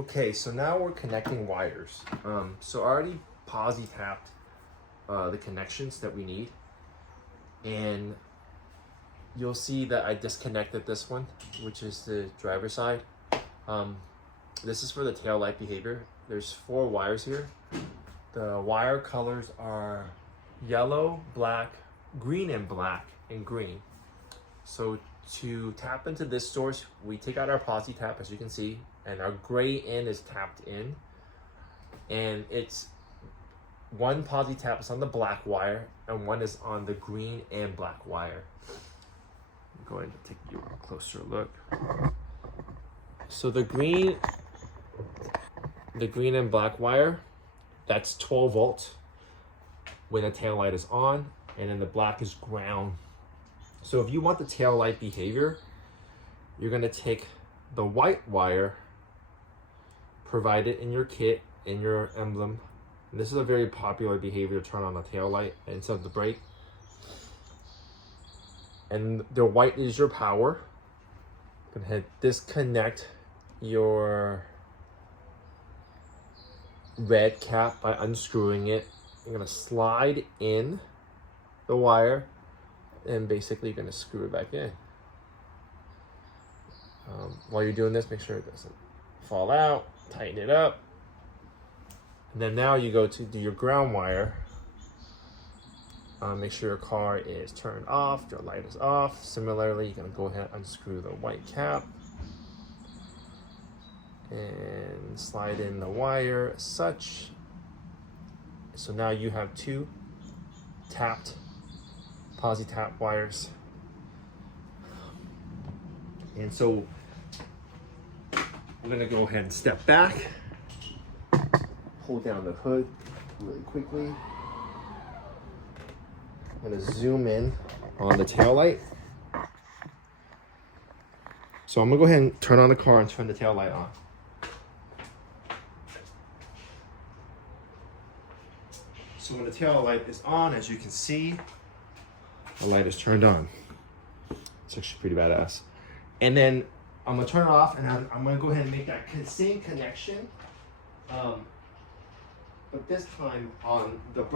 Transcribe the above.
Okay, so now we're connecting wires. So I already posi tapped the connections that we need, and you'll see that I disconnected this one, which is the driver's side. This is for the tail light behavior. There's 4 wires here. The wire colors are yellow, black, green, and black, and green. So to tap into this source, we take out our posi tap, as you can see, and our gray in is tapped in. And it's one posi tap is on the black wire, and one is on the green and black wire. I'm going to take you a closer look. So the green and black wire, that's 12 volts when the tail light is on, and then the black is ground. So if you want the tail light behavior, you're gonna take the white wire provided in your kit, in your Emblem. And this is a very popular behavior to turn on the tail light instead of the brake. And the white is your power. Go ahead, disconnect your red cap by unscrewing it. You're gonna slide in the wire, and basically you're gonna screw it back in. While you're doing this, make sure it doesn't fall out, tighten it up. And then now you go to do your ground wire. Make sure your car is turned off, your light is off. Similarly, you're gonna go ahead and unscrew the white cap and slide in the wire as such. So now you have 2 tapped posi tap wires. And so we're gonna go ahead and step back, hold down the hood really quickly. I'm gonna zoom in on the tail light. So I'm gonna go ahead and turn on the car and turn the tail light on. So when the tail light is on, as you can see, the light is turned on. It's actually pretty badass. And then I'm gonna turn it off, and I'm gonna go ahead and make that same connection, but this time on the